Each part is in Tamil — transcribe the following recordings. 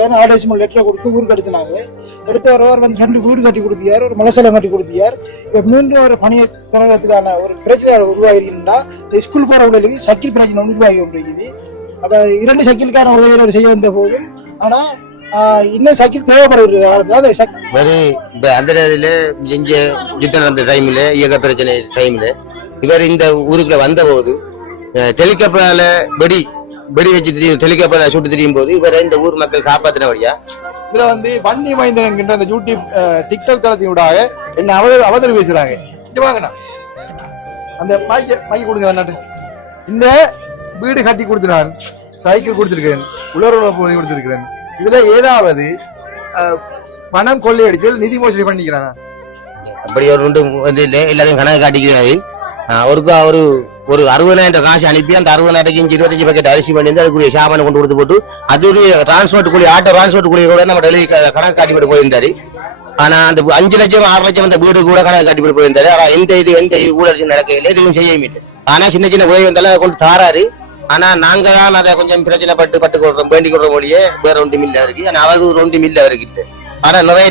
அதாவது ஆர்டேஷன் லெட்டரை கொடுத்து ஊருக்கு எடுத்துனாங்க. எடுத்து வரவர் வந்து 2 வீடு கட்டி கொடுத்தியார், ஒரு மலசலம் கட்டி கொடுத்தியார். இப்போ மீண்டும் ஒரு பணியை தொடர்றதுக்கான ஒரு பிரச்சனை உருவாகிருக்குன்னா இந்த ஸ்கூல் போகிற உடலுக்கு சைக்கிள் பிரச்சனை உருவாகி கொண்டிருக்குது. அப்போ 2 சைக்கிளுக்கான உதவிகள் செய்ய வந்த போதும் ஆனால் இன்னும் சைக்கிள் தேவைப்படுகிறது. அந்த நேரத்தில் இங்க யுத்தம் நடந்த டைம்ல இயக்க பிரச்சனை டைம்ல இவர் இந்த ஊருக்குள்ள வந்த போது டெலிகாப்டரால வெடி வச்சு தெரியும், டெலிகாப்டர் சுட்டு தெரியும் போது இவரை இந்த ஊர் மக்கள் காப்பாத்தினபடியா இதுல வந்து வன்னி மைந்தன் என்கின்ற அந்த யூடியூப் டிக்டாக் தளத்தினூடாக என்ன அவதூறு பேசுறாங்க. வாங்கண்ணா அந்த மைக்கு கொடுங்க வேணாட்டு. இந்த வீடு கட்டி கொடுத்துறான், சைக்கிள் கொடுத்துருக்கேன், உலர்வுள்ள பகுதி கொடுத்துருக்கிறேன். இதுல ஏதாவது பணம் கொள்ளையடிச்சு நிதி மோசடி பண்ணிக்கிறானா? அப்படி ஒரு எல்லாத்தையும் கணக்கு காட்டிக்கிறாரு. அவருக்கு ஒரு 60,000 காசு அனுப்பி அந்த 60,000 25 பக்கெட் அரிசி பண்ணி அதுக்குரிய சாமானை கொண்டு கொடுத்து போட்டு அதுடைய டிரான்ஸ்போர்ட் கூலி ஆட்டோ டிரான்ஸ்போர்ட் கூலி கூட நம்ம டெல்லி கணக்கு காட்டிவிட்டு போயிருந்தாரு. ஆனா அந்த 5 லட்சம் 6 லட்சம் அந்த வீடு கூட கணக்கு காட்டிவிட்டு போயிருந்தாரு. ஆனா எந்த ஊழல் நடக்கையில எதுவும் செய்ய முடியும். ஆனா சின்ன உதவி வந்தாலும் கொண்டு தாராரு. ஆனா நாங்க தான் அதை கொஞ்சம் பிரச்சனை பட்டு கொள்றோம், வேண்டிக் கொள்ற மொழியே வேற ஒன்றும் இல்ல இருக்கு. ஆனா அவருக்கு ஒன்றும் இல்ல அவருக்கு. ஆனா நிறைய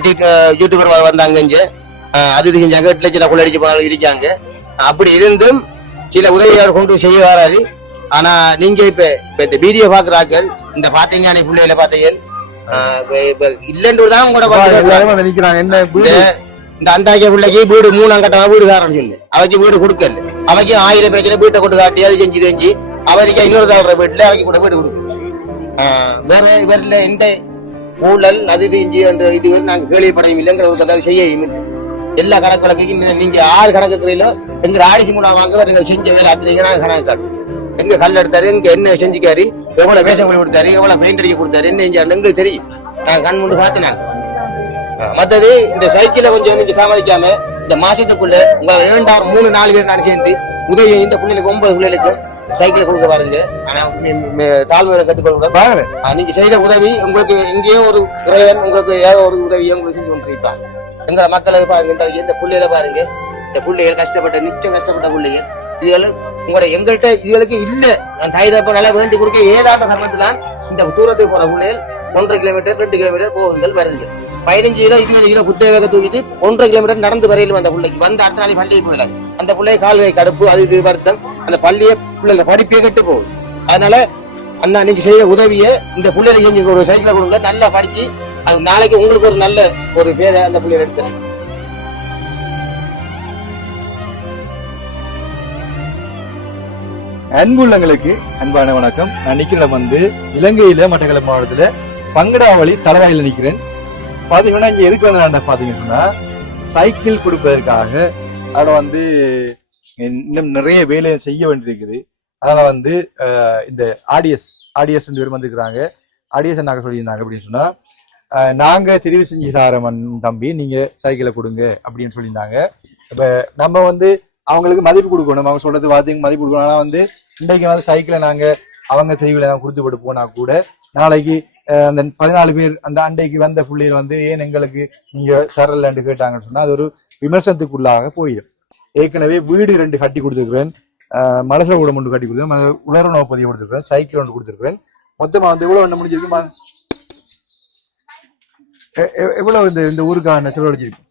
யூடியூபர் வந்தாங்க, அது செஞ்சாங்க, 8 லட்சம் கொள்ளடிச்சு போனாலும் இடிச்சாங்க. அப்படி இருந்தும் சில உதவியாளர் கொண்டு செய்ய வராது. ஆனா நீங்க இப்ப இந்த வீடியோ பாக்குறாக்கள் இந்த பாத்தீங்க பிள்ளைகளை பாத்தீங்க இல்லைன்றதுதான் கூட நினைக்கிறாங்க. என்ன இந்த அந்தாக்கிய பிள்ளைக்கு வீடு 3 கட்டமா வீடு காரணம் சொல்லு, அவைக்கு வீடு கொடுக்கல, அவைக்கு 1000 பிரச்சனை வீட்டை கொண்டு காட்டி அது செஞ்சு அவருக்கு இன்னொரு தவற வீட்டுல அவைக்கு கூட வீடு கொடுக்குது. வேற இவரில் எந்த ஊழல் அது இஞ்சி என்ற இதுகள் நாங்க கேள்விப்படையும் இல்லைங்கிற ஒரு செய்யவும் இல்லை. எல்லா கணக்கு வழக்கையும் நீங்க 6 கணக்குறீங்களோ எங்க ஆடிசி மூலம் வாங்க செஞ்ச வேலை அத்தனைக்கு நாங்க கணக்கு காட்டும். எங்க கல் எடுத்தாரு, எங்க என்ன செஞ்சுக்காரு, எவ்வளவு பேச கொடுத்தாரு, எவ்வளவு பெயிண்ட் அடிக்க கொடுத்தாரு, என்ன செஞ்சாரு எங்களுக்கு தெரியும். நாங்க கண் முன்னு பார்த்துனாங்க. மற்றது இந்த சைக்கிளை கொஞ்சம் நீங்க சமாளிக்காம இந்த மாசத்துக்குள்ள உங்க 2-3-4 பேர் நான் சேர்ந்து உதவி இந்த பிள்ளைகளுக்கு 9 பிள்ளைகளுக்கு சைக்கிளை கொடுக்க பாருங்க. ஆனா தாழ்மையை கட்டுக்கொள்ள பாருங்க. நீங்க செய்த உதவி உங்களுக்கு எங்கேயோ ஒரு இறைவன் உங்களுக்கு ஏதோ ஒரு உதவியை உங்களுக்கு செஞ்சு கொண்டிருப்பாங்க. எங்களை மக்களை பாருங்க, இந்த பிள்ளைகளை பாருங்க, இந்த பிள்ளைகள் கஷ்டப்பட்ட நிச்சயம் கஷ்டப்பட்ட பிள்ளைகள் இதுகளும் உங்களோட எங்கள்கிட்ட இதுகளுக்கு இல்ல தைதப்ப நல்லா வேண்டி கொடுக்க ஏதாட்ட சமயத்தில்தான் இந்த தூரத்துக்கு போற பிள்ளைகள் 1.5 கிலோமீட்டர் 2 கிலோமீட்டர் போகுதுகள் வருது. 15 கிலோ 20 கிலோ குத்தேவக தூக்கிட்டு 1.5 கிலோமீட்டர் நடந்து வரையில் வந்த பிள்ளைக்கு வந்து அடுத்த நாளை பள்ளியை போயிடாது. அந்த பிள்ளைய கால்கை கடுப்பு அது இது வருத்தம் அந்த பள்ளியை பிள்ளைங்க படிப்பே கெட்டு போகுது. அதனால அண்ணா நீங்க செய்த உதவிய இந்த பிள்ளைகளை செஞ்சு ஒரு சைக்கிளை கொடுங்க, நல்லா படிச்சு அது நாளைக்கு உங்களுக்கு ஒரு நல்ல ஒரு பேரை அந்த பிள்ளைகளை எடுத்துறேன். அன்புள்ளங்களுக்கு அன்பான வணக்கம். நான் நிக்கிறேன் வந்து இலங்கையில மட்டக்களப்பு மாவட்டத்துல பங்கடாவளி தலைவாயில நிக்கிறேன். பாத்தீங்கன்னா இங்க எதுக்கு வந்து பாத்தீங்கன்னா சைக்கிள் கொடுப்பதற்காக அதில் வந்து இன்னும் நிறைய வேலையை செய்ய வேண்டியிருக்குது. அதனால வந்து இந்த ஆடியஸ் 2 பேர் வந்துருக்குறாங்க. ஆடியஸ் நாங்கள் சொல்லியிருந்தாங்க அப்படின்னு சொன்னா நாங்க தெரிவு செஞ்சு தாரமன் தம்பி நீங்க சைக்கிளை கொடுங்க அப்படின்னு சொல்லியிருந்தாங்க. இப்ப நம்ம வந்து அவங்களுக்கு மதிப்பு கொடுக்கணும், அவங்க சொல்றது வார்த்தைக்கு மதிப்பு கொடுக்கணும். ஆனா வந்து இன்றைக்கு வந்து சைக்கிளை நாங்க அவங்க தெரிவுல கொடுத்து போட்டு போனா கூட நாளைக்கு அந்த 14 பேர் அந்த அண்டைக்கு வந்த பிள்ளைகள் வந்து ஏன் எங்களுக்கு நீங்க தரலன்னு கேட்டாங்கன்னு சொன்னா அது ஒரு விமர்சனத்துக்குள்ளாக போயிடும். ஏற்கனவே வீடு 2 கட்டி கொடுத்துருக்கிறேன், மலசல கூட 1 கட்டி கொடுத்துருக்கேன், உலர்வு பதிவு கொடுத்துருக்கிறேன், சைக்கிள் 1 கொடுத்துருக்கிறேன். மொத்தமா வந்து எவ்வளவு என்ன முடிஞ்சிருக்கு, எவ்வளவு இந்த ஊருக்கான செலவழிச்சிருக்கு?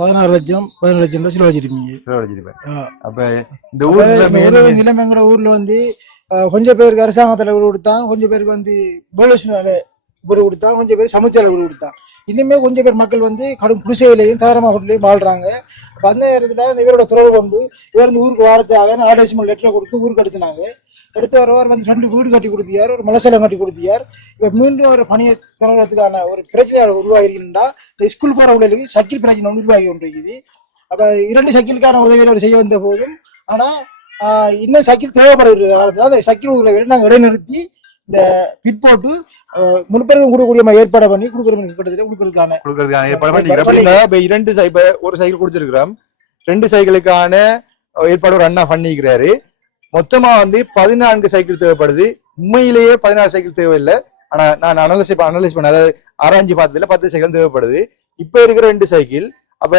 16 லட்சம் 17 லட்சம் ரூபாய் செலவழிச்சிருப்பேன். அப்ப இந்த ஊர்ல நிலைமை எங்கட ஊர்ல வந்து கொஞ்சம் பேருக்கு அரசாங்கத்துல வீடு கொடுத்தான், கொஞ்சம் பேருக்கு வந்து போலீஸ்னால வீடு கொடுத்தான், கொஞ்சம் பேர் சமுத்திரால வீடு கொடுத்தான். இன்னுமே கொஞ்சம் பேர் மக்கள் வந்து கடும் குடிசையிலையும் தாரமா ஹோட்டலையும் வாழ்றாங்க. அந்த நேரத்துல இவரோட தொடர்பு கொண்டு இவர் இந்த ஊருக்கு வாரத்துக்காக ஆர்டேஷன் லெட்டரை கொடுத்து ஊருக்கு எடுத்துனாங்க. எடுத்து வரவர் வந்து 2 வீடு கட்டி கொடுத்தியார், ஒரு மலசலம் கட்டி கொடுத்தியார். இப்ப மீண்டும் ஒரு பணியை தொடர்றதுக்கான ஒரு பிரச்சனை உருவாகிருக்கின்றா இந்த ஸ்கூல் போற உடலுக்கு சைக்கிள் பிரச்சனை உருவாகி கொண்டிருக்குது. அப்ப 2 சைக்கிளுக்கான உதவிகளை அவர் செய்ய வந்த போதும் ஆனா இன்னும் சைக்கிள் தேவைப்படுகிறது. அந்த சைக்கிள் உதவிகளை நாங்கள் இடைநிறுத்தி இந்த பிட் போட்டு முன்பெருக்கும் கொடுக்கக்கூடிய ஏற்பாடு பண்ணி கொடுக்கறதுக்கான ஏற்பாடு பண்ணி ஒரு சைக்கிள் கொடுத்திருக்கிறோம். 2 சைக்கிளுக்கான ஏற்பாடு ஒரு அண்ணா பண்ணிக்கிறாரு. மொத்தமா வந்து 14 சைக்கிள் தேவைப்படுது. உண்மையிலேயே 14 சைக்கிள் தேவையில்லை. ஆனா நான் அனலைஸ் பண்ண அதாவது ஆராய்ச்சி பார்த்ததுல 10 சைக்கிள் தேவைப்படுது. இப்ப இருக்கிற 2 சைக்கிள் அப்ப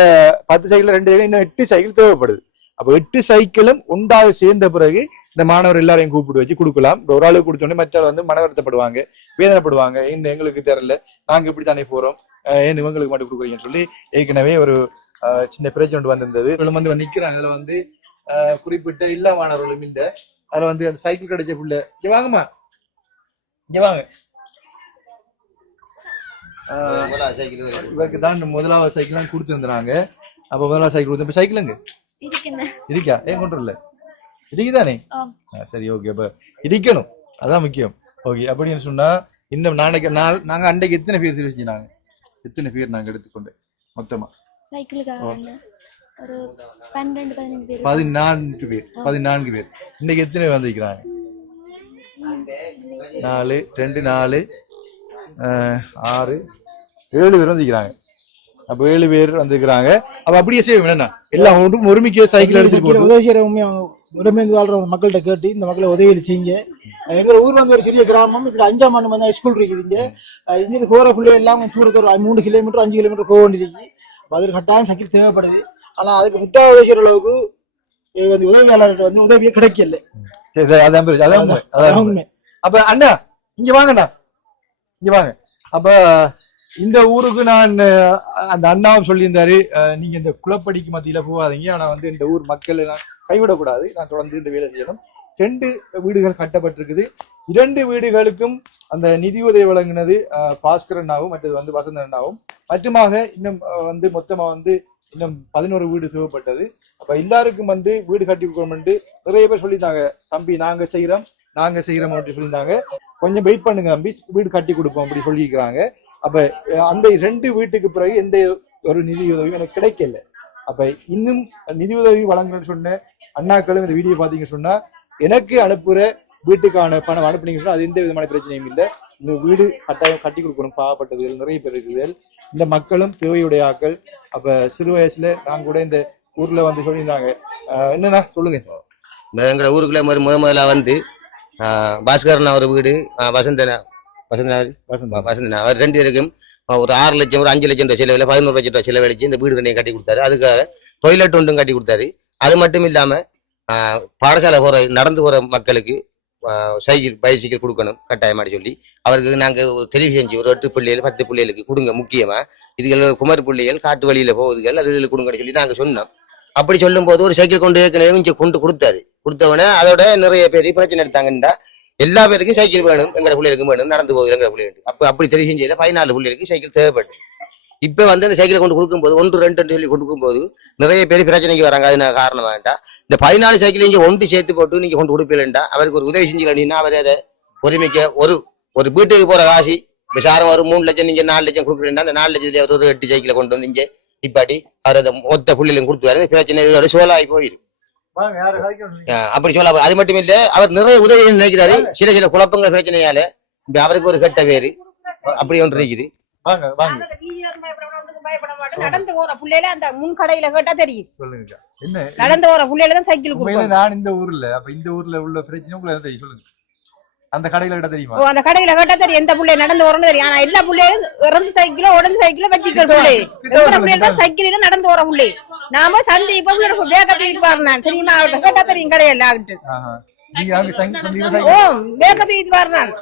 10 சைக்கிள் 2 சைக்கிள் இன்னும் 8 சைக்கிள் தேவைப்படுது. அப்ப 8 சைக்கிளும் ஒன்றாக சேர்ந்த பிறகு இந்த மாணவர் எல்லாரையும் கூப்பிட்டு வச்சு கொடுக்கலாம். ஒரு ஆளுக்கு கொடுத்தோடனே மற்ற வந்து மனவருத்தப்படுவாங்க. வேதனைப்படுவாங்க. என்ன எங்களுக்கு தெரியல, நாங்க இப்படி தானே போறோம், ஏன் இவங்களுக்கு மட்டும் கொடுக்குறீங்கன்னு சொல்லி ஏற்கனவே ஒரு சின்ன பிரச்சனை ஒன்று வந்திருந்தது. வந்து நிக்கிறாங்க. அதுல வந்து குறிப்பிட்ட இல்லமானவர்களும் இல்ல. அதுல வந்து அந்த சைக்கிள் கிடைச்ச புள்ள இங்க வாங்கம்மா, இங்க வாங்க. இவருக்கு தான் முதலாவது சைக்கிள் தான் கொடுத்துருந்தாங்க. அப்ப முதலாவது சைக்கிள் கொடுத்த சைக்கிளுங்க இருக்கா? ஏன் கொண்டு வரல? இருக்குதானே? சரி, ஓகே. அப்ப இருக்கணும், அதான் முக்கியம். ஓகே, அப்படின்னு சொன்னா இன்னும் நாளைக்கு நாங்க அன்றைக்கு எத்தனை பேர் தெரிவிச்சுனாங்க? எத்தனை பேர் நாங்க எடுத்துக்கொண்டு மொத்தமா ஒரு 14 பேர். 14 பேர். இன்னைக்கு எத்தனை பேர் வந்திருக்கிறாங்க? 4 2 4 6 7 பேர் வந்திருக்கிறாங்க. அப்ப 7 பேர் வந்திருக்கிறாங்க. அப்ப அப்படியே செய்வோம். என்ன எல்லாம் ஒருமிக்க சைக்கிள் எடுத்து உதவி செய்யற இடமேந்து வாழ்ற மக்கள்கிட்ட கேட்டு இந்த மக்களை உதவி செய்யுங்க. எங்க ஊர்ல வந்து ஒரு சிறிய கிராமம். இதுல 5ஆம் ஆண்டு வந்து ஸ்கூல் இருக்குதுங்க. இங்க போற பிள்ளை எல்லாம் தூரத்து ஒரு 3 கிலோமீட்டர் 5 கிலோமீட்டர் போக வேண்டியிருக்கு. அதில் கட்டாயம் சைக்கிள் தேவைப்படுது. ஆனா அதுக்கு முட்டா உதவி செய்யற அளவுக்கு வந்து உதவியாளர்கிட்ட வந்து உதவியே கிடைக்கல. உண்மை. அப்ப அண்ணா இங்க வாங்கண்ணா, இங்க வாங்க. அப்ப இந்த ஊருக்கு நான் அந்த அண்ணாவும் சொல்லியிருந்தாரு, நீங்க இந்த குளப்படிக்கு மத்தியில போகாதீங்க, ஆனா வந்து இந்த ஊர் மக்களை நான் கைவிடக்கூடாது, நான் தொடர்ந்து இந்த வேலை செய்யணும். 2 வீடுகள் கட்டப்பட்டிருக்குது. 2 வீடுகளுக்கும் அந்த நிதியுதவி வழங்கினது பாஸ்கர் அண்ணாவும் மற்றது வந்து வசந்த அண்ணாவும். மற்றுமாக இன்னும் வந்து மொத்தமா வந்து இன்னும் 11 வீடு தேவைப்பட்டது. அப்ப எல்லாருக்கும் வந்து வீடு கட்டி கொடுக்கணும்னு நிறைய பேர் சொல்லியிருந்தாங்க. தம்பி நாங்க செய்யறோம் அப்படின்னு சொல்லியிருந்தாங்க. கொஞ்சம் வெயிட் பண்ணுங்க தம்பி, வீடு கட்டி கொடுப்போம் அப்படி சொல்லியிருக்கிறாங்க. அப்ப அந்த 2 வீட்டுக்கு பிறகு எந்த ஒரு நிதி உதவியும் எனக்கு கிடைக்கல. அப்ப இன்னும் நிதி உதவி வழங்கணும்னு சொன்ன அண்ணாக்களும் இந்த வீடியோ பாத்தீங்கன்னு சொன்னா எனக்கு அனுப்புற வீட்டுக்கான பணம் அனுப்புனீங்கன்னு சொன்னா அது எந்த விதமான பிரச்சனையும் இல்லை. இந்த வீடு கட்டாயம் கட்டி கொடுக்கணும். பாவப்பட்டதுகள் நிறைய பேர் இருக்குதுகள். இந்த மக்களும் தேவையுடைய ஆக்கள். அப்ப சிறு வயசுல நான் கூட இந்த ஊர்ல வந்து சொல்லியிருந்தாங்க. என்னன்னா சொல்லுங்க. எங்களோட ஊருக்குள்ள முதல்ல வந்து பாஸ்கரன் ஒரு வீடு, வசந்தனா அவர் 2 பேருக்கும் ஒரு 6 லட்சம் ஒரு 5 லட்சம் ரூபாய் செலவில் 11 லட்சம் ரூபாய் செலவழிச்சு இந்த வீடு கண்ணையும் கட்டி கொடுத்தாரு. அதுக்காக டொய்லெட் ஒன்றும் கட்டி கொடுத்தாரு. அது மட்டும் இல்லாம பாடசாலை போற நடந்து போற மக்களுக்கு பைசைக்கிள் கொடுக்கணும் கட்டாயமாடி சொல்லி அவருக்கு நாங்க தெளிவு செஞ்சு ஒரு 8 பிள்ளைகள் 10 பிள்ளைகளுக்கு கொடுங்க. முக்கியமா இதுகள் குமர் பிள்ளைகள் காட்டு வழியில போகுதுகள் அது கொடுங்கன்னு சொல்லி நாங்க சொன்னோம். அப்படி சொல்லும் போது ஒரு சைக்கிள் கொண்டு ஏற்கனவே கொண்டு கொடுத்தவனே அதோட நிறைய பேர் பிரச்சனை எடுத்தாங்கன்னா எல்லா பேருக்கும் சைக்கிள் வேணும், எங்க பிள்ளைகளுக்கும் வேணும், நடந்து போகுது எங்க பிள்ளைகளுக்கு. அப்படி தெரிய செஞ்சதுல 14 பிள்ளைகளுக்கு சைக்கிள் தேவைப்படும். இப்ப வந்து அந்த சைக்கிளை கொண்டு கொடுக்கும்போது 1 2 சொல்லி கொடுக்கும்போது நிறைய பேர் பிரச்சனைக்கு வராங்க. அது காரணம் வேண்டாம். இந்த 14 சைக்கிள் இங்க ஒன்று சேர்த்து போட்டு நீங்க கொண்டு கொடுப்பீங்களா அவருக்கு ஒரு உதவி செஞ்சுக்கலாம். அவர் அதை ஒருமிக்க ஒரு வீட்டுக்கு போற காசி இப்ப சாரம் ஒரு 3 லட்சம் நீங்க 4 லட்சம் கொடுக்குறீங்கன்னா அந்த 4 லட்சத்துல ஒரு 8 சைக்கிளை கொண்டு வந்து இங்க இப்பாட்டி அவர் அதை மொத்த புள்ளிலும் கொடுத்துவாரு. பிரச்சனை சோழாகி போயிடும். அப்படி சொல்ல அது மட்டும் இல்ல, அவர் நிறைய உதவி நினைக்கிறாரு. சில குழப்பங்கள் பிரச்சனையால அவருக்கு ஒரு கெட்ட பேரு அப்படி ஒன்று இருக்குது. நடந்து போற புள்ளையில அந்த முன் கடையில கேட்டா தெரியும். நடந்து போற புள்ளையில தான் சைக்கிள் கொடுப்போம். நான் இந்த ஊர்ல அப்ப இந்த ஊர்ல உள்ள பிரச்சனை உங்களுக்கு தெரியும். சொல்லுங்க. அந்த கடையில கேட்டா தெரியுமா? அந்த கடையில கேட்டா தெரியும் எந்த புள்ளைய நடந்து வரணும் தெரியும். ஆனா எல்லா புள்ளையும் இறந்து சைக்கிளோ உடஞ்சு சைக்கிளோ வச்சுக்கிற புள்ளை புள்ளையில தான் சைக்கிளில நடந்து வர புள்ளை. நாம சந்தி இப்ப வேகத்துக்கு வரணும் தெரியுமா? அவர்கிட்ட கேட்டா தெரியும் கடையில ஆகிட்டு. ஓ வேகத்துக்கு வரணும்.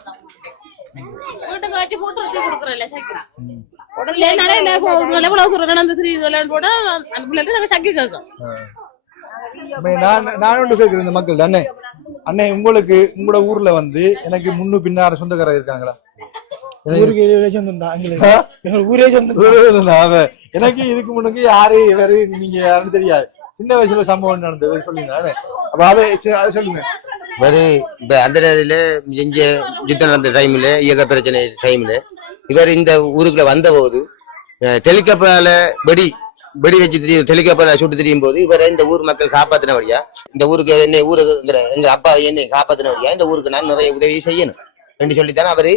வீட்டுக்கு வச்சு போட்டு வச்சு கொடுக்குறேன் சைக்கிள் உடனே நடையில நடந்து திரியுது போட அந்த பிள்ளைங்க நாங்க சைக்கிள் கேட்கும். நான் ஒன்று கேட்கிறேன் இந்த மக்கள் தானே. அண்ணே உங்களுக்கு உங்களோட ஊர்ல வந்து எனக்கு முன்னு பின்னார சொந்தக்காரர் இருக்காங்களா? எனக்கு இதுக்கு முன்னுக்கு யாரு இவரு நீங்க யாருன்னு தெரியாது. சின்ன வயசுல சம்பவம் நடந்தது சொல்லுங்க. அப்ப அதை சொல்லுங்க. இப்ப அந்த நேரத்துல இங்க யுத்தம் நடந்த டைம்ல இயக்க பிரச்சனை டைம்ல இவர் இந்த ஊருக்குள்ள வந்த போது டெலிகாப்டர்ல வெடி வச்சு தெரியும் டெலிகாப்டர்ல சுட்டு தெரியும் போது இவரை இந்த ஊர் மக்கள் காப்பாத்தினபடியா இந்த ஊருக்கு என்ன ஊருக்கு எங்க அப்பா என்னை காப்பாத்தினபடியா இந்த ஊருக்கு நான் நிறைய உதவி செய்யணும் என்று சொல்லித்தான் அவரு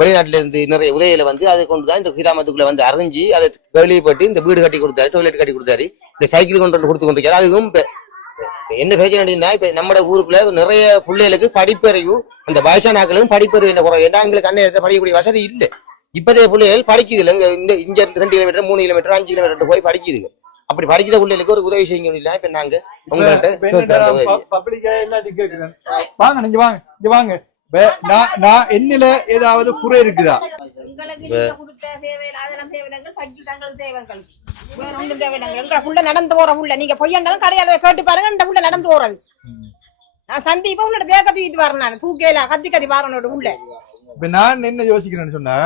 வெளிநாட்டுல இருந்து நிறைய உதவியில வந்து அதை கொண்டுதான் இந்த கிராமத்துக்குள்ள வந்து அறிஞ்சு அதை கேள்விப்பட்டு இந்த வீடு கட்டி கொடுத்தாரு, டொய்லெட் கட்டி கொடுத்தாரு, இந்த சைக்கிள் கொண்டு கொடுத்து கொண்டிருக்காரு. அதுவும் என்ன பிரச்சனை இப்ப நம்ம ஊருக்குள்ள நிறைய பிள்ளைகளுக்கு படிப்பறிவு அந்த வயசானாக்களுக்கும் படிப்பறிவு என்ன குறை. ஏன்னா எங்களுக்கு அன்னைய படிக்கக்கூடிய வசதி இல்லை. இப்போதைய பிள்ளைகள் படிக்குது இல்லை. இங்க இருந்து 2 கிலோமீட்டர் 3 கிலோமீட்டர் 5 கிலோமீட்டர் போய் படிக்குது. அப்படி படிக்கிற பிள்ளைகளுக்கு ஒரு உதவி செய்ய முடியல. இப்ப நாங்க உங்கள்கிட்ட வாங்க, நீங்க வாங்க, இங்க வாங்க. நான் என்னில ஏதாவது குறை இருக்குதா? உங்களுக்கு நீங்க கொடுத்த சேவையில அதெல்லாம் தேவைகள் சைக்கிள் தங்களுக்கு தேவைகள் வேற ஒன்றும் தேவையில்லைங்க. எங்க புள்ள நடந்து போற புள்ள நீங்க பொய்யண்டாலும் கடையால கேட்டு பாருங்க. இந்த புள்ள நடந்து போறது நான் சந்தீபா உன்னோட பேக்க தூக்கிட்டு வரேன். நான் தூக்கையில கத்தி வரனோட புள்ள. இப்ப நான் என்ன யோசிக்கிறேன்னு சொன்னா,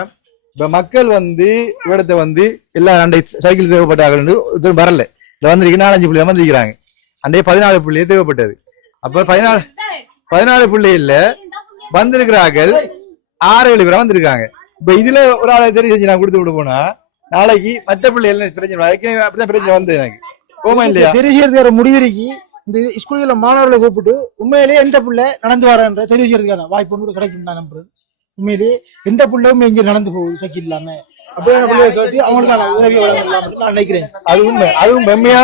இப்ப மக்கள் வந்து இവിടത്തെ வந்து எல்லா அண்டை சைக்கிள் தேவைப்பட்டார்கள் வரல. இதுல வந்திருக்கு 4-5 பிள்ளைய வந்திருக்கிறாங்க. அண்டே 14 பிள்ளைய தேவைப்பட்டது. அப்ப 14 பிள்ளைல வந்திருக்கிறார்கள் 6-7 பேர் வந்திருக்காங்க. இப்ப இதுல ஒரு ஆளை தெரிஞ்சு செஞ்சு நான் கொடுத்து விட போனா நாளைக்கு மற்ற பிள்ளைகள் பிரச்சனை அப்படிதான் பிரச்சனை வந்து எனக்கு போமா இல்லையா? தெரிவிக்கிறதுக்கான முடிவிற்கு இந்த ஸ்கூல்ல மாணவர்களை கூப்பிட்டு உண்மையிலேயே எந்த புள்ள நடந்து வரன்ற தெரிவிக்கிறதுக்கான வாய்ப்பு ஒன்று கிடைக்கும் நான் நம்புறேன். உண்மையிலேயே எந்த புள்ளையும் இங்க நடந்து போகுது சைக்கிள் இல்லாம அப்படியே பிள்ளைய கேட்டு அவங்களுக்கான உதவி வழங்கலாம் நான் நினைக்கிறேன். அது உண்மை. அதுவும் பெம்மையா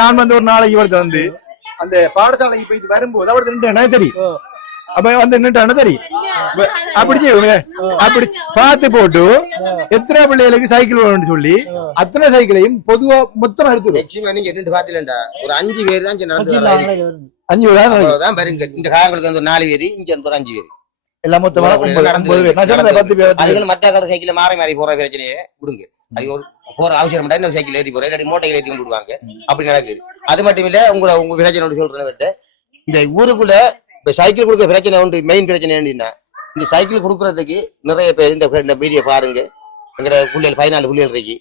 நான் வந்து ஒரு நாளைக்கு இவர்கிட்ட வந்து அந்த பாடசாலைக்கு போயிட்டு வரும்போது அவர்கிட்ட நின்று தெரியும். அப்ப வந்து நின்றுட்டான தெரியும். அப்படி பார்த்து போட்டு எத்தனை பிள்ளைகளுக்கு சைக்கிள் வேணும்னு சொல்லி அத்தனை சைக்கிளையும் பொதுவா மொத்தமா எடுத்து நீங்க எட்டு பாத்துலண்டா ஒரு 5 பேர் தான் நடந்து 5 பேர் தான் பாருங்க. இந்த காலங்களுக்கு வந்து 4 பேர் இங்க ஒரு 5 பேர் எல்லாம் மொத்தமா மற்ற கதை சைக்கிள் மாறி போற பிரச்சனையே விடுங்க. அது ஒரு போற அவசரம் இன்னொரு சைக்கிள் ஏறி போற இல்லாட்டி மோட்டைகள் ஏற்றி கொண்டு விடுவாங்க. அப்படி நடக்குது. அது மட்டும் இல்ல உங்க பிரச்சனை சொல்றேன். இந்த ஊருக்குள்ள இப்ப சைக்கிள் கொடுக்க பிரச்சனை உண்டு. மெயின் பிரச்சனை என்னன்னா இந்த சைக்கிள் கொடுக்கறதுக்கு நிறைய பேர் இந்த வீடியோ பாருங்க. எங்கட புள்ளிகள் 14 புள்ளிகள் இருக்கு.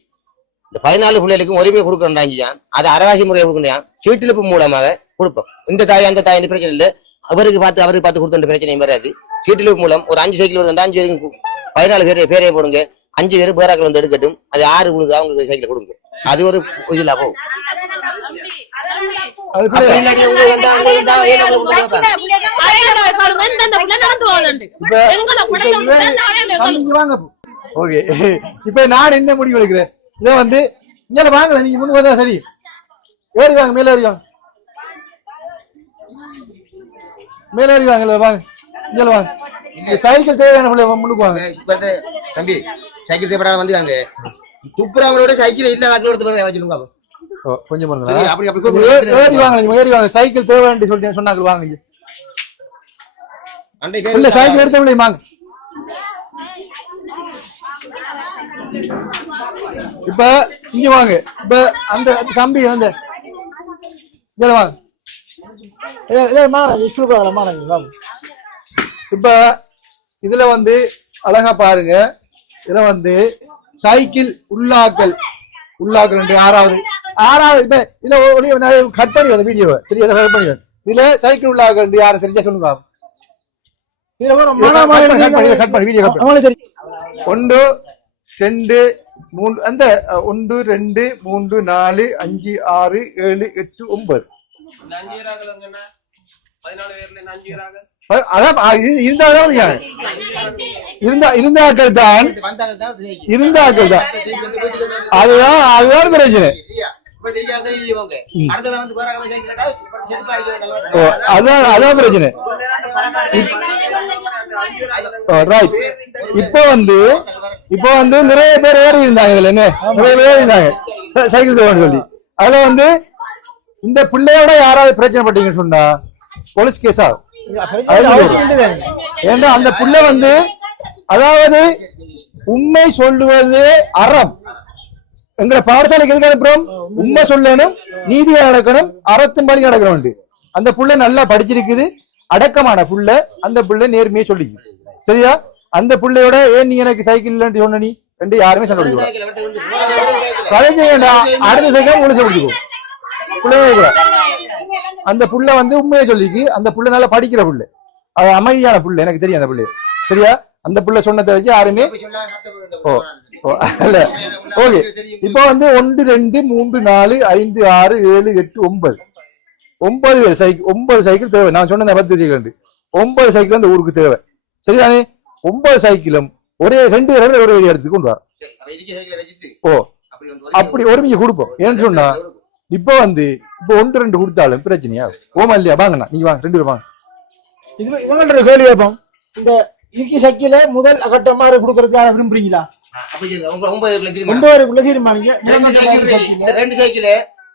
இந்த 14 புள்ளிகளுக்கும் ஒருமே கொடுக்கறாங்க. அது அரவாசி முறையை கொடுக்கணும். சீட்டிழப்பு மூலமாக கொடுப்போம். இந்த தாய் அந்த தாய் பிரச்சனை இல்லை. அவருக்கு பார்த்து கொடுத்த பிரச்சனையும் வராது. சீட்டிழப்பு மூலம் ஒரு 5 சைக்கிள் வருது. 5 பேருக்கு 14 பேரையே போடுங்க. 5 பேர் பேராக்கள் வந்து எடுக்கட்டும். அது 6 கொடுங்க. அவங்களுக்கு சைக்கிள் கொடுங்க. அது ஒரு இதுல போகும். இப்ப நான் என்ன முடிவு எடுக்கிறேன், இதை வந்து இங்க வாங்கல, நீங்க முன்னுக்கு வந்தா சரி. ஏறி வாங்க, மேல ஏறி வாங்க, மேல ஏறி வாங்க, வாங்க இங்க வாங்க. சைக்கிள் தேவையான முன்னுக்கு வாங்க. தம்பி சைக்கிள் தேவைப்படாத வந்து வாங்க. துப்புராமலோட சைக்கிள் இல்ல சொல்லுங்க. கொஞ்சம் ஏறி வாங்க, சைக்கிள் தேவைன்னு சொல்லிட்டு சொன்னாங்க. வாங்க சைக்கிள் எடுத்த முடியும் வாங்க. இப்ப இங்க வாங்க. இப்ப அந்த தம்பி வந்து வாங்க. இப்ப இதுல வந்து அழகா பாருங்க. இதுல வந்து சைக்கிள் உள்ளாக்கள் 6வது இப்ப இதுல கட் பண்ணி வந்த வீடியோவை சரியா கட் பண்ணி. இதுல சைக்கிள் உள்ளாக்கள் யாரும் தெரிஞ்சா சொல்லுங்க. 1 2 3 அந்த 1 2 3 4 5 6 7 8 9 இருந்தாக்கள் தான் அதுதான் பிரச்சனை. அதான் பிரச்சனை. இப்ப வந்து நிறைய பேர் ஏறி இருந்தாங்க. இதுல என்ன நிறைய பேர் ஏறி இருந்தாங்க சைக்கிள் தேவைன்னு சொல்லி. அதுல வந்து இந்த பிள்ளையோட யாராவது பிரச்சனை பட்டீங்கன்னு சொன்னா போலீஸ் கேஸ் ஆகும். ஏன்னா அந்த புள்ள வந்து அதாவது உண்மை சொல்லுவது அறம். எங்க பாடசாலைக்கு எதுக்கு அனுப்புறோம்? உண்மை சொல்லணும், நீதியா நடக்கணும், அறத்தின் படி நடக்கணும். அந்த புள்ள நல்லா படிச்சிருக்குது, அடக்கமான புள்ள. அந்த புள்ள நேர்மையை சொல்லிச்சு சரியா. அந்த புள்ளையோட ஏன் நீ எனக்கு சைக்கிள் இல்லைன்னு சொன்ன நீ ரெண்டு யாருமே சண்டை அடுத்த சைக்கிள் முழுச முடிச்சுக்கோ. அந்த புள்ள வந்து உண்மையை சொல்லிக்கு. அந்த புள்ள நல்லா படிக்கிற புள்ள, அது அமைதியான புள்ள. எனக்கு தெரியும் அந்த புள்ள சரியா. அந்த புள்ள சொன்னதை வச்சு யாருமே ஓகே. இப்ப வந்து 1 2 3 4 5 6 7 8 9 9 சைக்கிள் தேவை. நான் சொன்ன 10 சைக்கிள் 9 சைக்கிள் அந்த ஊருக்கு தேவை சரிதானே. 9 சைக்கிளும் ஒரே 2 ஒரே இடத்துக்கு கொண்டு வர. அப்படி ஒருமையை கொடுப்போம். ஏன்னு சொன்னா இப்ப வந்து 1 2 கொடுத்தாலும் பிரச்சனையா ஓமா இல்லையா? வாங்கண்ணா நீங்க வாங்க, 2 பேர் வாங்க. இது இவங்கள்ட்ட கேள்வி கேட்போம். இந்த இறுக்கி சைக்கிளை முதல் கட்டமாறு கொடுக்கறதுக்காக விரும்புறீங்களா? 9 தீர்மானிங்க.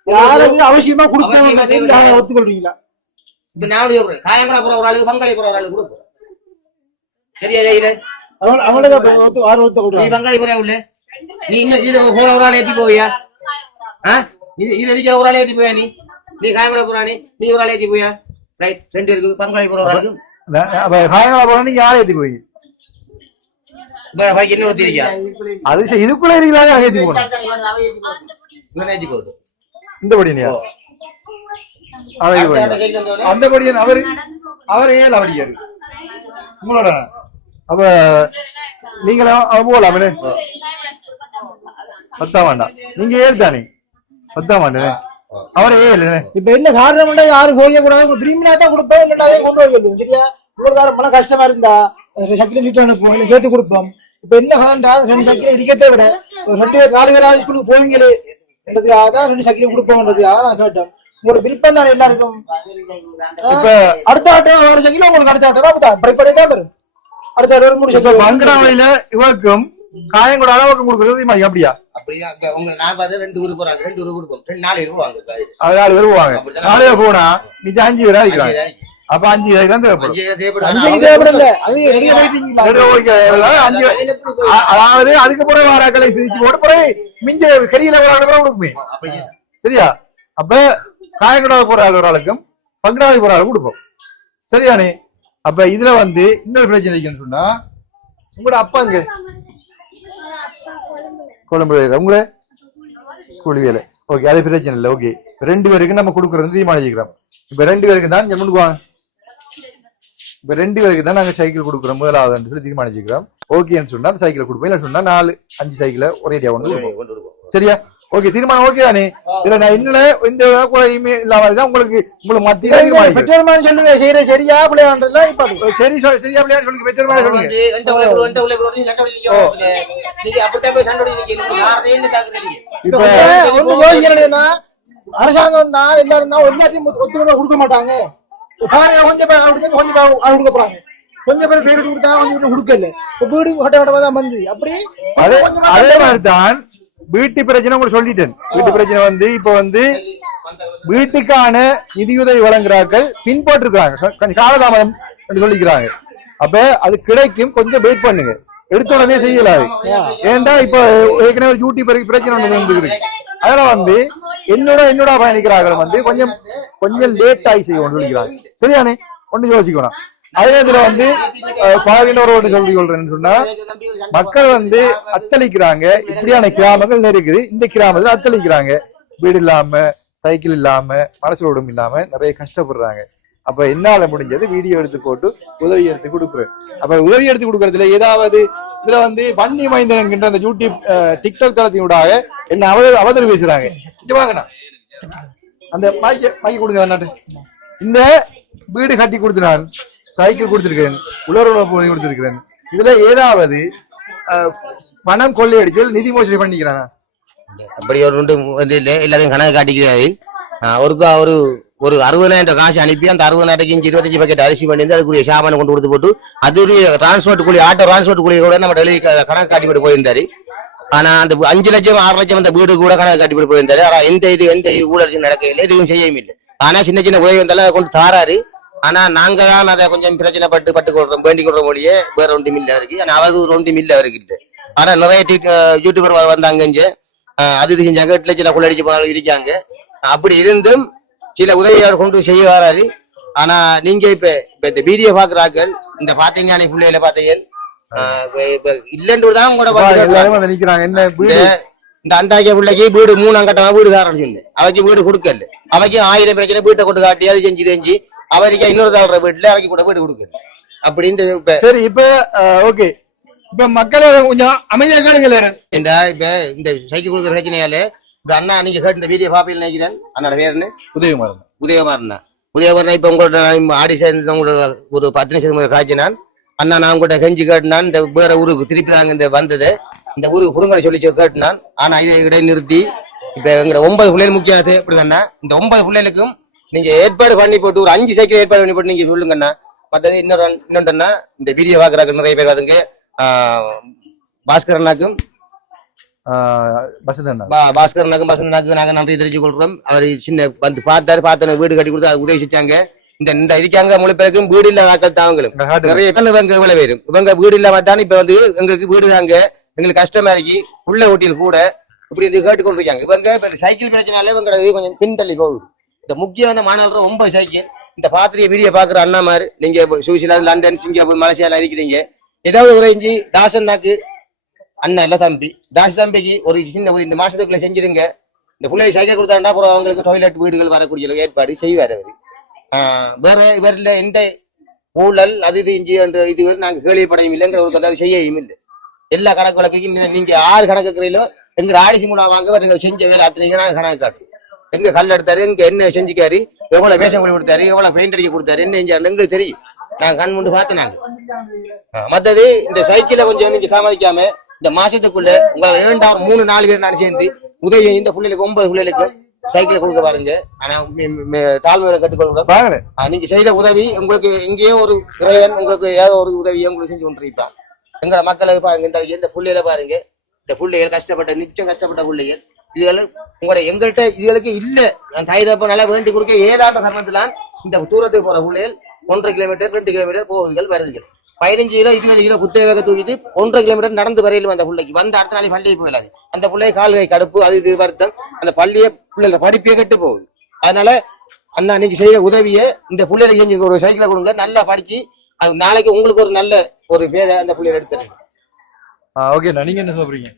யாருக்கு அவசியமா கொடுக்கணும் ஒத்துக்கொள்றீங்களா? இப்ப 4 காயங்களா போற ஒரு ஆளுக்கு பங்காளி போற ஒரு ஆளுக்கு கொடுக்கும். சரியா ஜெயில அவங்களுக்கு ஆறு ஒருத்த நீ கொடுறாங்க பங்காளி போற உள்ள நீ இன்னும் இது போற ஒரு ஆள் ஏத்தி போவியா இது அடிக்கிற ஒரு ஆள் ஏத்தி போயா நீ காயமட போறானி நீ ஒரு ஆள் ஏத்தி போயா ரைட் 2 இருக்கு பங்காளி போற ஒரு ஆளுக்கு காயங்களா போனா நீங்க யாரை ஏத்தி போய் என்ன ஒருத்திருக்கியா அது இதுக்குள்ள இருக்கீங்களா ஏத்தி போகணும் இவன் ஏத்தி போகுது இந்த படியா அந்த படியன் அவர் ஏன் அவடிக்காரு உங்களோட அப்ப நீங்களும் அவன் போகலாம் பத்தாம் வேண்டாம் நீங்க ஏழு தானே பத்தாம் வேண்டே அவரே ஏழு இப்ப என்ன காரணம் யாரும் போக கூடாது விரும்பினா தான் கொடுப்போம் இல்லைன்னா கொண்டு போய் சரியா உங்களுக்கு மன கஷ்டமா இருந்தா சக்கில வீட்டு அனுப்புவோம் சேர்த்து கொடுப்போம் இப்ப என்ன காண்டா 2 சக்கில இருக்கத்தை விட ஒரு 2 பேர் 4 பேர் ஸ்கூலுக்கு போவீங்களே தான் 2 சக்கில கொடுப்போம்ன்றதுக்காக நான் கேட்டேன் உங்களோட விருப்பம் தானே எல்லாருக்கும் இப்ப அடுத்த ஆட்டம் ஒரு சக்கில உங்களுக்கு அடுத்த ஆட்டம் அப்பதான் படிப்படை தான் வரும் அடுத்த ஆட்டம் ஒரு 3 சக்கில பங்கடாவளியில இவருக்கும் காயம் கூட அளவுக்கு கொடுக்குறது அப்படியா அப்படியா உங்க நான் பார்த்து 2 ஊருக்கு போறாங்க 2 ஊருக்கு கொடுப்போம் 4 பேர் வாங்க 4 பேர் போவாங்க 4 பேர் போனா மிச்சம் 5 பேரா இருக்கிறாங்க அப்ப 5 தான் தேவைப்படல அதாவது அதுக்கு பிறகு வாராக்களை பிரிச்சு போட்டு பிறகு மிஞ்ச கரியில கொடுக்குமே சரியா அப்ப காயங்கடாவை போற ஆள் ஒரு ஆளுக்கும் பங்கடாவை போற ஆளுக்கும் கொடுப்போம் சரியானே அப்ப இதுல வந்து இன்னொரு பிரச்சனை இருக்குன்னு சொன்னா உங்களோட அப்பாங்க கொழம்பு உங்கள கூலி வேலை ஓகே அது பிரச்சனை இல்லை ஓகே 2 பேருக்கு நம்ம கொடுக்கறது தீர்மானிச்சுக்கிறோம் இப்ப 2 பேருக்கு தான் முன்னுக்குவாங்க இப்ப 2 பேருக்கு தான் நாங்க சைக்கிள் கொடுக்குறோம் முதலாவது சொல்லி தீர்மானிச்சுக்கிறோம் ஓகேன்னு சொன்னா அந்த சைக்கிளை கொடுப்போம் இல்ல சொன்னா 4-5 சைக்கிளை ஒரேடியா கொண்டு சரியா ஓகே தீர்மானம் ஓகே தானே இதுல நான் இன்னும் இந்த இல்லாமதான் உங்களுக்கு மத்திய பெற்றோர் மாதிரி சொல்லுங்க செய்யற சரியா பிள்ளையாண்டா இப்ப சரி சரியா பிள்ளையா சொல்லுங்க பெற்றோர் மாதிரி சொல்லுங்க இப்ப ஒண்ணு யோசிக்கிறேன்னா அரசாங்கம் தான் எல்லாரும் தான் எல்லாத்தையும் ஒத்துழைப்பு கொடுக்க மாட்டாங்க கொஞ்சம் பேர் கொடுக்க போறாங்க கொஞ்சம் பேர் வீடு கொடுத்தா கொஞ்சம் பேர் கொடுக்கல வீடு கட்ட தான் வந்து அப்படி அதே மாதிரிதான் வீட்டு பிரச்சனை உங்களுக்கு சொல்லிட்டேன் வீட்டு பிரச்சனை வந்து இப்ப வந்து வீட்டுக்கான நிதியுதவி வழங்குறார்கள் பின்பற்றிருக்கிறாங்க கொஞ்சம் காலதாமதம் சொல்லிக்கிறாங்க அப்ப அது கிடைக்கும் கொஞ்சம் வெயிட் பண்ணுங்க எடுத்த உடனே செய்யலாது ஏன்டா இப்ப ஏற்கனவே ஒரு யூடியூப் பிரச்சனை ஒன்று இருக்கு அதனால வந்து என்னோட பயணிக்கிறார்கள் வந்து கொஞ்சம் லேட் ஆகி செய்ய சொல்லிக்கிறாங்க சரியானே ஒண்ணு யோசிக்கணும் அதே இதுல வந்து பாகினோரோடு சொல்லி கொள்றேன்னு சொன்னா மக்கள் வந்து அத்தளிக்கிறாங்க இப்படியான கிராமங்கள் இருக்குது இந்த கிராமத்துல அத்தளிக்கிறாங்க வீடு இல்லாம சைக்கிள் இல்லாம மனசுலோடும் இல்லாம நிறைய கஷ்டப்படுறாங்க அப்ப என்னால முடிஞ்சது வீடியோ எடுத்து போட்டு உதவி எடுத்து கொடுக்குறேன் அப்ப உதவி எடுத்து கொடுக்கறதுல ஏதாவது இதுல வந்து பன்னி மைந்தன் என்கின்ற அந்த யூடியூப் டிக்டாக் தளத்தினூடாக என்ன அவதூறு பேசுறாங்க வாங்கண்ணா அந்த மைக்கு கொடுங்க வேணாட்டு இந்த வீடு கட்டி கொடுத்துனான் சைக்கிள் கொடுத்திருக்கிறேன் உலர்வுணவு போதை கொடுத்திருக்கிறேன் இதுல ஏதாவது பணம் கொள்ளையடிச்சு நிதி மோசடி பண்ணிக்கிறானா அப்படி ஒரு வந்து இல்ல எல்லாத்தையும் கணக்கு காட்டிக்கிறாரு ஒரு 60,000 காசு அனுப்பி அந்த 60,000 25 பக்கெட் அரிசி பண்ணி அதுக்குரிய சாமான் கொண்டு கொடுத்து போட்டு அதுடைய டிரான்ஸ்போர்ட் கூலி ஆட்டோ டிரான்ஸ்போர்ட் கூலி கூட நம்ம டெல்லி கணக்கு காட்டிவிட்டு போயிருந்தாரு ஆனா அந்த 5 லட்சம் 6 லட்சம் அந்த வீடு கூட கணக்கு காட்டிவிட்டு போயிருந்தாரு ஆனா எந்த ஊழல் நடக்கவில்லை எதுவும் செய்யவும் இல்லை ஆனா சின்ன உதவி வந்தாலும் கொண்டு தாராரு ஆனா நாங்க தான் அதை கொஞ்சம் பிரச்சனை பட்டு கொள்றோம் வேண்டிக் கொள்ற மொழியே வேற 2 மில்ல இருக்கு ஆனா அது 2 மில்ல இருக்கு ஆனா நிறைய யூடியூபர் வந்தாங்க அது செஞ்சாங்க 8 லட்சம் கொள்ளடிச்சு போனாலும் இருக்காங்க அப்படி இருந்தும் சில உதவியாளர் கொண்டு செய்ய வராரு ஆனா நீங்க இப்ப இந்த வீடியோ பாக்குறாக்கள் இந்த பாத்தீங்கன்னா பிள்ளைகளை பாத்தீங்க இல்லன்னு தான் கூட நிக்கிறாங்க என்ன இந்த அந்தாக்கிய பிள்ளைக்கு வீடு 3 கட்டமா வீடு தாரன்னு சொல்லு அவைக்கு வீடு கொடுக்கல அவைக்கு 1000 பிரச்சனை வீட்டை கொண்டு காட்டி அது செஞ்சு அவருக்கு இன்னொரு தாழ்ற வீட்டுல அவைக்கு கூட வீடு கொடுக்குது அப்படின்னு சரி இப்ப ஓகே இப்ப மக்களை கொஞ்சம் அமைதியா கேளுங்களே இந்த சைக்கிள் கொடுக்குற பிரச்சனையால இப்ப அண்ணா நீங்க கேட்டு இந்த வீடியோ பாப்பீங்க நினைக்கிறேன் அண்ணோட பேர் என்ன உதயகுமாரன் இப்ப உங்களோட ஆடிஷன் உங்களோட ஒரு 10 நிமிஷம் காய்ச்சினான் அண்ணா நான் உங்கள்கிட்ட கெஞ்சி கேட்டினான் இந்த வேற ஊருக்கு திருப்பி நாங்க இந்த வந்தது இந்த ஊருக்கு குடும்பங்களை சொல்லி கேட்டினான் ஆனா இதை இடை நிறுத்தி இப்ப எங்க 9 பிள்ளைகள் முக்கியம் எப்படின்னா இந்த 9 பிள்ளைகளுக்கும் நீங்க ஏற்பாடு பண்ணி போட்டு ஒரு 5 சைக்கிள் ஏற்பாடு பண்ணி போட்டு நீங்க சொல்லுங்கண்ணா மற்றது இன்னொன்றுன்னா இந்த வீடியோ பாக்குறாங்க நிறைய பேர் அதுங்க பாஸ்கரனாக்கும் பாஸ்கரனாக்கும் நாங்க நன்றி தெரிஞ்சு கொள்றோம் அவர் சின்ன வந்து பார்த்தாரு வீடு கட்டி கொடுத்து அது உதவி செஞ்சாங்க இந்த இருக்காங்க முழு பேருக்கும் வீடு இல்லாத ஆக்கள் தாங்களும் நிறைய பேர் இவங்க இவ்வளவு பேரும் இவங்க வீடு இல்லாம தானே இப்ப வந்து எங்களுக்கு வீடு தாங்க எங்களுக்கு கஷ்டமா இருக்கு உள்ள ஊட்டியில் கூட இப்படி கேட்டுக்கொண்டிருக்காங்க இவங்க இப்ப சைக்கிள் பிரச்சனால இவங்க கொஞ்சம் பின்தள்ளி போகுது இந்த முக்கியம் வந்து மாணவர்கள் 9 சைக்கிள் இந்த பாத்திரிய வீடியோ பாக்குற அண்ணாமார் நீங்க சுவிட்சர்லாந்து லண்டன் சிங்கப்பூர் மலேசியால இருக்கிறீங்க ஏதாவது உரைஞ்சி தாசன்னாக்கு அண்ணா இல்ல தம்பி தாஸ் தம்பிக்கு ஒரு சின்ன இந்த மாசத்துக்குள்ள செஞ்சிருங்க இந்த பிள்ளைங்க சைக்கிள் கொடுத்தாண்டா அப்புறம் அவங்களுக்கு டாய்லெட் வீடுகள் வரக்கூடிய ஏற்பாடு செய்வார் அவரு வேற இவரில் எந்த ஊழல் அது இது இஞ்சி என்ற இது நாங்க கேள்விப்படையும் இல்லைங்கிற ஒரு கதை செய்யவும் இல்லை எல்லா கணக்கு வழக்கையும் நீங்க 6 கணக்கு இருக்கிறீங்களோ எங்க ஆடிசி மூலம் வாங்க செஞ்ச வேலை அத்தனைக்கு நாங்க கணக்கு காட்டுவோம் எங்க கல் எடுத்தாரு எங்க என்ன செஞ்சுக்காரு எவ்வளவு வேஷம் பண்ணி கொடுத்தாரு எவ்வளவு பெயிண்ட் அடிக்க கொடுத்தாரு என்ன செஞ்சாரு எங்களுக்கு தெரியும் நாங்க கண் முண்டு பார்த்து நாங்க மத்தது இந்த சைக்கிளை கொஞ்சம் நீங்க சமாளிக்காம இந்த மாசத்துக்குள்ள உங்களை 3-4 பேர் நான் சேர்ந்து உதவி இந்த பிள்ளைகளுக்கு 9 பிள்ளைகளுக்கு சைக்கிள் கொடுக்க பாருங்க ஆனா தாழ்மையோட கட்டுக்கொள்ள நீங்க செய்த உதவி உங்களுக்கு எங்கேயோ ஒரு இறைவன் உங்களுக்கு ஏதோ ஒரு உதவியை உங்களுக்கு செஞ்சு கொண்டிருப்பான் எங்களை மக்களுக்கு பாருங்க இந்த பிள்ளைகளை பாருங்க இந்த பிள்ளைகள் கஷ்டப்பட்ட நிச்சயம் கஷ்டப்பட்ட பிள்ளைகள் இதுகளும் உங்களை எங்கள்கிட்ட இதுகளுக்கு இல்ல தாய் தப்ப நல்லா வேண்டி கொடுக்க 7 ஆண்டு சமயத்திலான் இந்த தூரத்துக்கு போற பிள்ளைகள் 1.5 கிலோமீட்டர் 2 கிலோமீட்டர் போகுதுகள் வருதுகள் 15 கிலோ 20 கிலோ குத்தை வேக தூக்கிட்டு 1.5 கிலோமீட்டர் நடந்து வரையிலும் அந்த பிள்ளைக்கு வந்து அடுத்த நாளை பள்ளிக்கு போயிடாது அந்த பிள்ளை கால்கை கடுப்பு அது இது வருத்தம் அந்த பள்ளியை பிள்ளைங்க படிப்பே கெட்டு போகுது அதனால அண்ணா நீங்க செய்யற உதவியை இந்த பிள்ளைகளுக்கு செஞ்சு ஒரு சைக்கிளை கொடுங்க நல்லா படிச்சு அது நாளைக்கு உங்களுக்கு ஒரு நல்ல ஒரு பேரை அந்த பிள்ளைகள் எடுத்துறேன் ஓகேண்ணா நீங்க என்ன சொல்றீங்க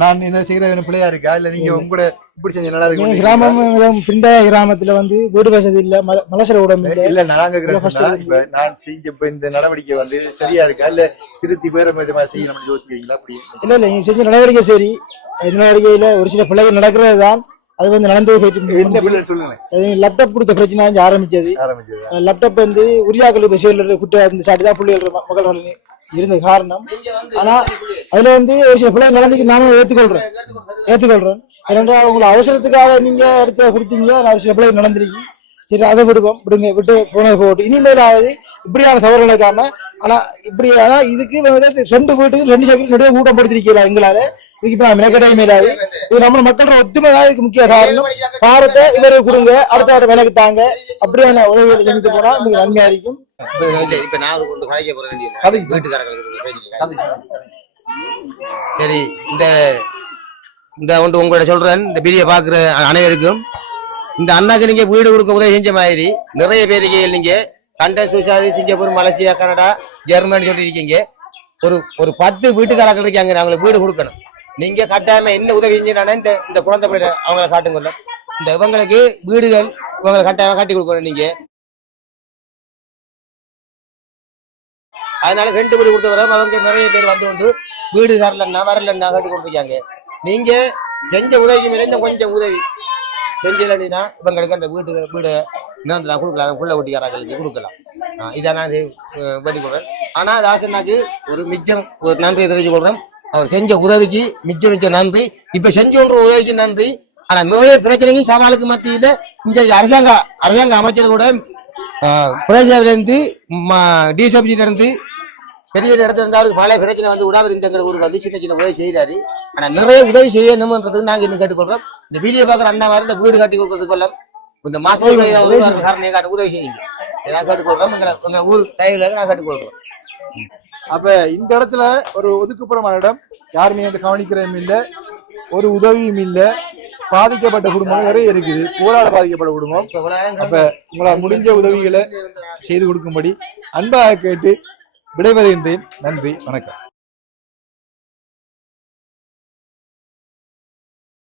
நான் என்ன செய்யற பிள்ளையா இருக்கா இல்ல நீங்க உங்களோட இப்படி செஞ்ச நல்லா இருக்கு கிராமம் பிண்டாய கிராமத்துல வந்து வீடு வசதி இல்ல மலசர உடம்பு இல்ல நான் செஞ்ச இந்த நடவடிக்கை வந்து சரியா இருக்கா இல்ல திருத்தி வேற விதமா செய்யணும்னு யோசிக்கிறீங்களா அப்படி இல்ல நீங்க செஞ்ச நடவடிக்கை சரி நடவடிக்கையில ஒரு சில பிள்ளைகள் நடக்கிறது தான் அது வந்து நடந்தே போயிட்டு சொல்லுங்க லேப்டாப் கொடுத்த பிரச்சனை ஆரம்பிச்சது லேப்டாப் வந்து உரியாக்கள் பசியில் குட்டை அந்த சாட்டி தான் பிள்ளைகள் மகள் இருந்த காரணம் ஆனா அதுல வந்து ஒரு சில பிள்ளைங்க நடந்துக்கு நானும் ஏத்துக்கொள்றேன் ஏன்னா உங்களை அவசரத்துக்காக நீங்க எடுத்து கொடுத்தீங்க ஒரு சில பிள்ளைங்க நடந்திருக்கு சரி அதை விடுங்க விட்டு போனது போட்டு இனிமேலாவது இப்படியான தவறு நடக்காம ஆனா இப்படி ஆனா இதுக்கு 2 வீட்டுக்கு 2 சைக்கிள் நடுவே கூட்டம் படுத்திருக்கீங்களா எங்களால இதுக்கு இப்ப மெனக்கடைய மேலாது இது நம்ம மக்களோட ஒத்துமைதான் இதுக்கு முக்கிய காரணம் பாரத்தை இவருக்கு கொடுங்க அடுத்த விலைக்கு தாங்க அப்படியான உதவிகளை செஞ்சு போனா உங்களுக்கு நன்மையா இருக்கும் இப்ப நான் கொண்டு கதைக்க போற வேண்டிய வீட்டுக்காரங்களுக்கு சரி இந்த ஒன்று உங்களோட சொல்றேன் இந்த வீடியோ பாக்குற அனைவருக்கும் இந்த அண்ணாக்கு நீங்க வீடு கொடுக்க உதவி செஞ்ச மாதிரி நிறைய பேருக்கு நீங்க லண்டன் சுவிசாதி சிங்கப்பூர் மலேசியா கனடா ஜெர்மனி சொல்லி இருக்கீங்க ஒரு 10 வீட்டுக்காரர்கள் இருக்காங்க அவங்களுக்கு வீடு கொடுக்கணும் நீங்க கட்டாயமா என்ன உதவி செஞ்சீங்கன்னா இந்த குழந்தை பிள்ளை அவங்களை காட்டுங்கல்ல இந்த இவங்களுக்கு வீடுகள் இவங்களை கட்டாயமா காட்டி கொடுக்கணும் நீங்க அதனால 2 வீடு கொடுத்த வர அவங்க நிறைய பேர் வந்து கொண்டு வீடு வரலன்னா கட்டி கொடுத்துருக்காங்க நீங்க செஞ்ச உதவிக்கு மேல இன்னும் கொஞ்சம் உதவி செஞ்சலன்னா இவங்களுக்கு அந்த வீடு இன்னும் கொடுக்கலாம் புள்ள ஒட்டிக்காரர்களுக்கு கொடுக்கலாம் இதை நான் வேண்டிக் கொள்றேன் ஆனா தாசனாக்கு ஒரு நன்றி தெரிவிச்சு கொள்றேன் அவர் செஞ்ச உதவிக்கு மிச்ச நன்றி இப்ப செஞ்ச உதவிக்கு நன்றி ஆனா நிறைய பிரச்சனைக்கும் சவாலுக்கு மத்தியில இந்த அரசாங்க அமைச்சர் கூட பிரதேசத்திலிருந்து டிசப்ஜில இருந்து பெரிய இடத்துல இருந்தாலும் பல பிரச்சனை வந்து விடாமல் இந்த ஊருக்கு வந்து சின்ன உதவி செய்யறாரு ஆனா நிறைய உதவி செய்யணும்ன்றதுக்கு நாங்க இன்னும் கேட்டுக்கொள்றோம் இந்த வீடியோ பாக்குற அண்ணா மாதிரி இந்த வீடு கட்டி கொடுக்கறதுக்கெல்லாம் இந்த மாசத்துக்கு காரணம் காட்ட உதவி செய்யுங்க ஏதாவது கேட்டுக்கொள்றோம் எங்க ஊர் தயவுல நான் கேட்டுக்கொள்றோம் அப்ப இந்த இடத்துல ஒரு ஒதுக்குப்புறமான இடம் யாருமே வந்து கவனிக்கிறதும் இல்ல ஒரு உதவியும் இல்ல பாதிக்கப்பட்ட குடும்பம் நிறைய இருக்குது போராட பாதிக்கப்பட்ட குடும்பம் அப்ப உங்களால் முடிஞ்ச உதவிகளை செய்து கொடுக்கும்படி அன்பாக கேட்டு விடைபெறுகின்றேன் நன்றி வணக்கம்